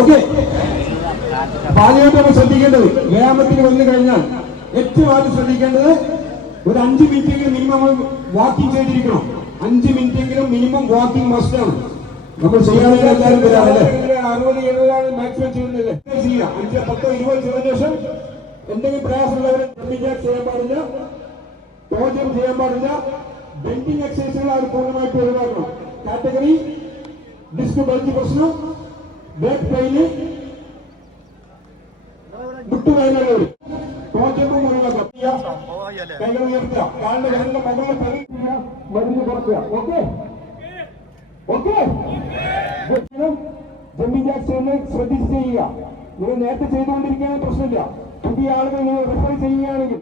ഓക്കെ. ആദ്യമായിട്ട് ശ്രദ്ധിക്കേണ്ടത് വ്യായാമത്തിന് വന്നു കഴിഞ്ഞാൽ ഏറ്റവും ആദ്യം ശ്രദ്ധിക്കേണ്ടത് ഒരു 5 മിനിറ്റെങ്കിലും മിനിമം വാക്കിംഗ് ചെയ്തിരിക്കണം. 5 മിനിറ്റെങ്കിലും മിനിമം വാക്കിംഗ് മസ്റ്റാണ്. നമ്മൾ ചെയ്യാതെ എല്ലാവരും വരാറല്ലേ 60-70 മാക്സിമം ചെയ്യുന്നില്ലേ ചെയ്യാം. 5, 10, 20 ചെയ്തതിനു ശേഷം എന്തെങ്കിലും പ്രയാസമുള്ളവരെ ചെയ്യാൻ പാടില്ല, ടോജം ചെയ്യാൻ പാടില്ല. ബെൻഡിങ് എക്സസൈസുകൾ അവർ പൂർണ്ണമായിട്ട് ഒഴിവാക്കണം. കാറ്റഗറി ഡിസ്ക് ബൾജ് പ്രശ്നം, ബാക്ക് പെയിന്, മുട്ടുവേദനകൾ, ടോജമ്പും ഒഴിവാക്കാം. കൈകൾ ഉയർത്തുക, കാലിന്റെ വിരലിന്റെ മുകളിൽ പതിക്കുക, മരുന്ന് കുറക്കുക. Okay okay. ജമ്പിങ് ജാക്സ് ശ്രദ്ധിച്ച് ചെയ്യുക. നിങ്ങൾ നേരത്തെ ചെയ്തുകൊണ്ടിരിക്കുന്ന പ്രശ്നമില്ല. പുതിയ ആളുകൾ നിങ്ങൾ റെഫർ ചെയ്യുകയാണെങ്കിൽ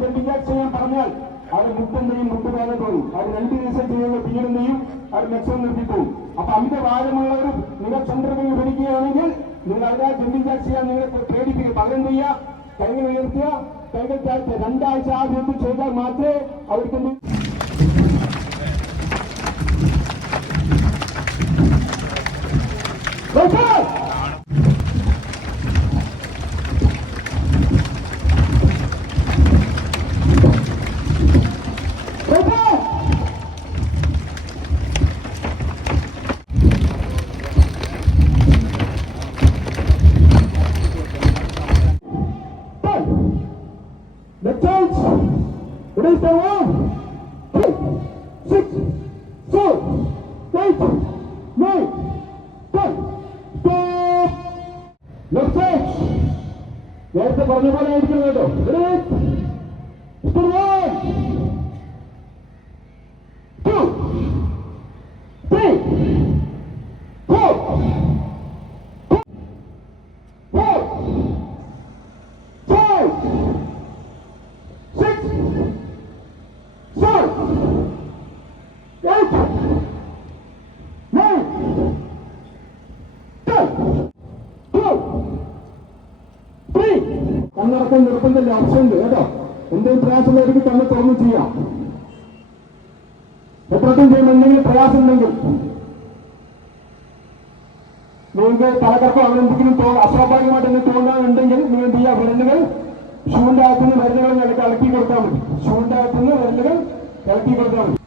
ജമ്പിങ് ജാക്സ് ചെയ്യാൻ പറഞ്ഞാൽ അവർ മുട്ടെന്തെയും മുട്ടുവേദന തോന്നും. അവർ 2 ദിവസം ചെയ്യുമ്പോൾ പിന്നീട് ചെയ്യും, അവർ മെച്ചം നിർത്തിപ്പോകും. അപ്പൊ അമിത ഭാരമുള്ളവർ നിങ്ങൾ സെന്ററുകൾ വിവരിക്കുകയാണെങ്കിൽ നിങ്ങൾ അതിനെ ജമ്പിങ് ജാക്സ് ചെയ്യാൻ നിങ്ങളെ പ്രേരിപ്പിക്കുക. പകരം ചെയ്യുക, കൈകൾ ഉയർത്തുക, കൈകൾ താഴ്ത്തുക. 2 ആഴ്ച ആദ്യം ചെയ്താൽ മാത്രമേ അവർക്ക് നേരത്തെ പറഞ്ഞ പോലെ ആയിരിക്കണം കേട്ടോ. 1, 2, 3, 4, 5, 6, 7, 8, 9, 10, 12. കണ്ണടക്കം നിർബന്ധമില്ല, ഓപ്ഷൻ ഉണ്ട് കേട്ടോ. എന്തെങ്കിലും പ്രയാസമുള്ളവർക്ക് കണ്ണ് തുറന്ന് ചെയ്യാം. എത്രത്തും ചെയ്യുമ്പോൾ എന്തെങ്കിലും പ്രയാസം ഉണ്ടെങ്കിൽ നിങ്ങൾക്ക് തലകർക്കോ അങ്ങനെ എന്തെങ്കിലും അസ്വാഭാവികമായിട്ട് എന്തെങ്കിലും തോന്നാനുണ്ടെങ്കിൽ നിങ്ങൾ എന്ത് ചെയ്യുക, വിരലുകൾ ഷൂവിന്റെ അകത്തുനിന്ന് വിരലുകൾ ഇളക്കി കൊടുത്താൽ മതി. ഷൂവിന്റെ അകത്തുനിന്ന് വിരലുകൾ ഇളക്കി കൊടുത്താൽ മതി.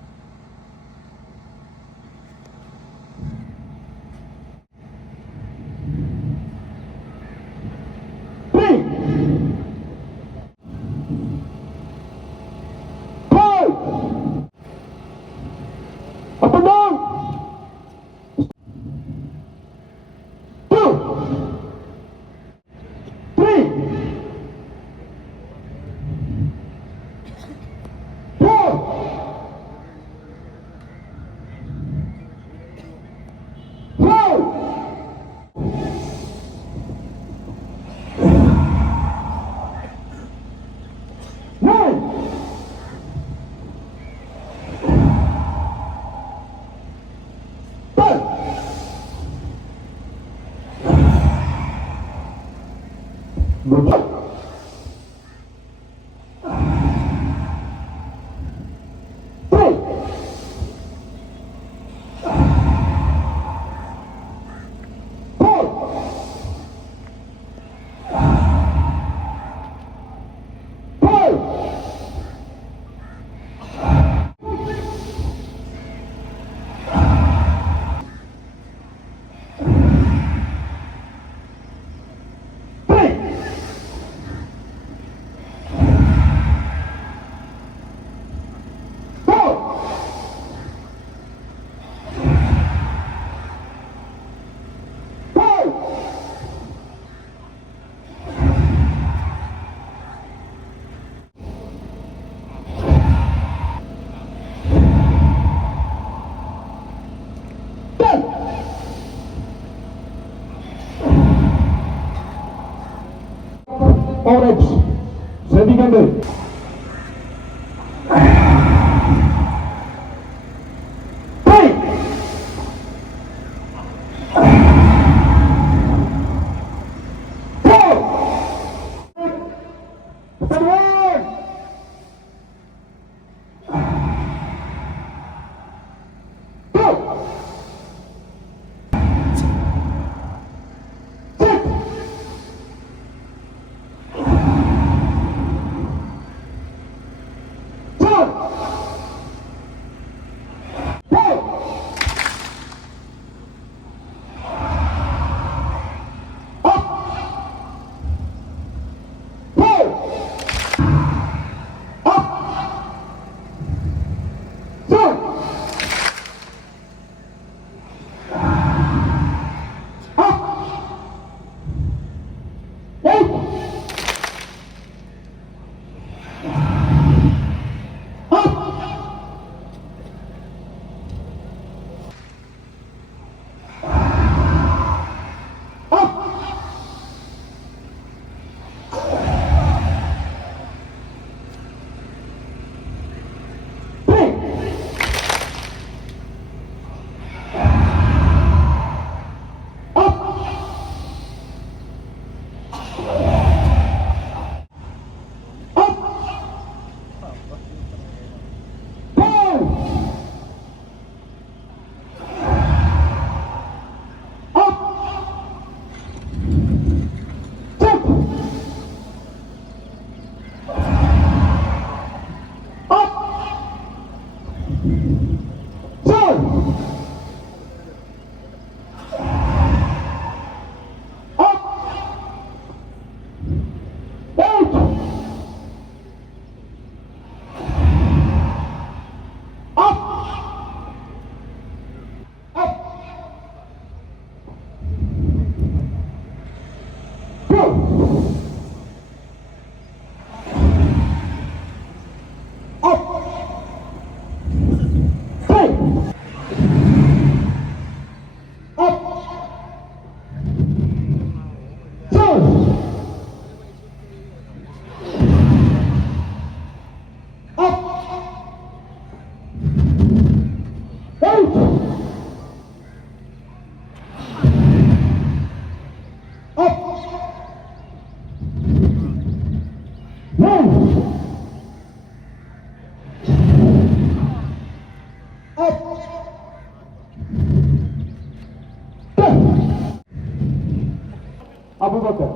താഴോട്ട്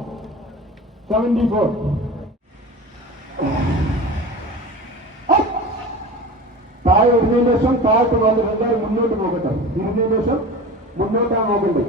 74. താഴെ ഇരുന്നതിന് ശേഷം താഴോട്ട് വന്ന് എല്ലാവരും മുന്നോട്ട് നോക്കട്ടെ. ഇരുന്നതിന് ശേഷം മുന്നോട്ടാണ് നോക്കേണ്ടത്.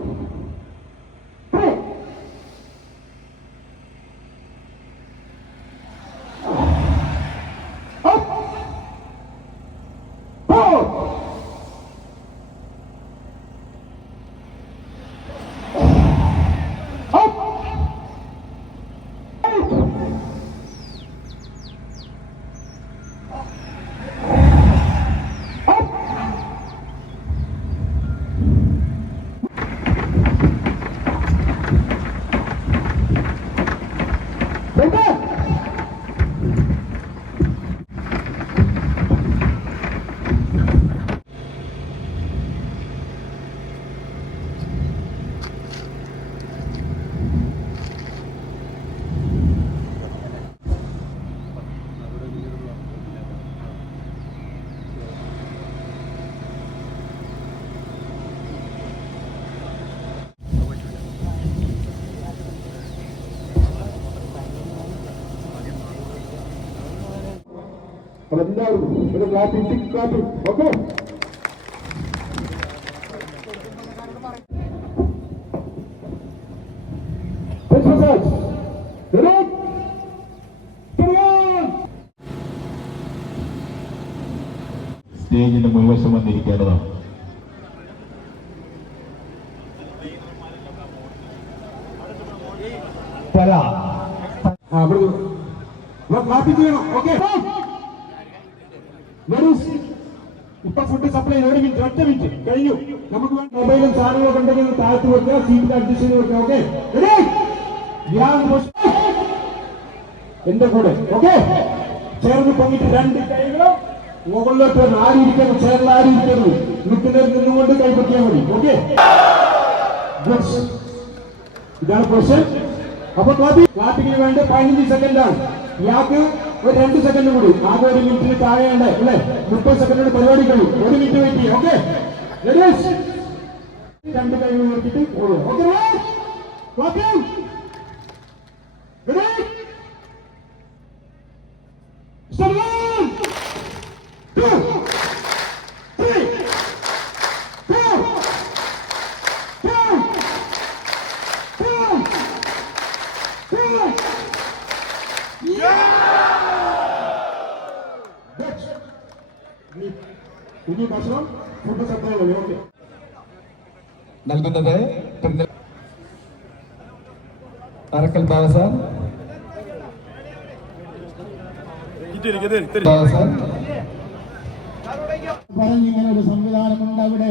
എല്ലാവരും ഒരു ക്ലാപ്പിംഗ് ഓക്കെ. സ്റ്റേജിന്റെ മുൻവശം വന്നിരിക്കേണ്ടതാണ്. ക്ലാപ്പിംഗ് ചെയ്യണം. ഓക്കെ, ഇപ്പൊ ഫുഡ് സപ്ലൈ 1 മിനിറ്റ്, 1 മിനിറ്റ് കഴിഞ്ഞു. നമുക്ക് മൊബൈലും സാധനങ്ങളൊക്കെ ഉണ്ടെങ്കിൽ താഴത്ത് വെക്കുക, സീറ്റിൽ അഡ്ജസ്റ്റ് ചെയ്ത് വെക്കുക. ഓക്കെ, എന്റെ കൂടെ ഓക്കെ. ചേർന്ന് പൊങ്ങിട്ട് 2 കൈകളും മുകളിലോട്ട് വരണം. ആരും ഇരിക്കണം, ചേർന്ന് ആരും ഇരിക്കരുത്. നിൽക്കുന്നവർ നിന്നുകൊണ്ട് കൈപ്പറ്റിയാൽ മതി. ഓക്കെ, ഇതാണ് പൊസിഷൻ. അപ്പൊ ക്ലാപ്പിങ്ങിന് വേണ്ട 15 സെക്കൻഡാണ്. ഇയാൾക്ക് ഒരു 2 സെക്കൻഡ് കൂടി. ആകെ 1 മിനിറ്റിന് താഴെയുണ്ട് അല്ലേ? 30 സെക്കൻഡ് പരിപാടി കഴിയും. 1 മിനിറ്റ് വെയിറ്റ് ചെയ്യാം. ഓക്കെ, 2 കൈ ഉയർത്തിട്ട് ഓക്കെ. ഇനി ഭക്ഷണം ഫുഡ് സപ്ലൈ വഴി. ഓക്കെ, നൽകുന്നത് അറക്കൽ ബാബസാർ. പറഞ്ഞിങ്ങനെ ഒരു സംവിധാനമുണ്ട് അവിടെ.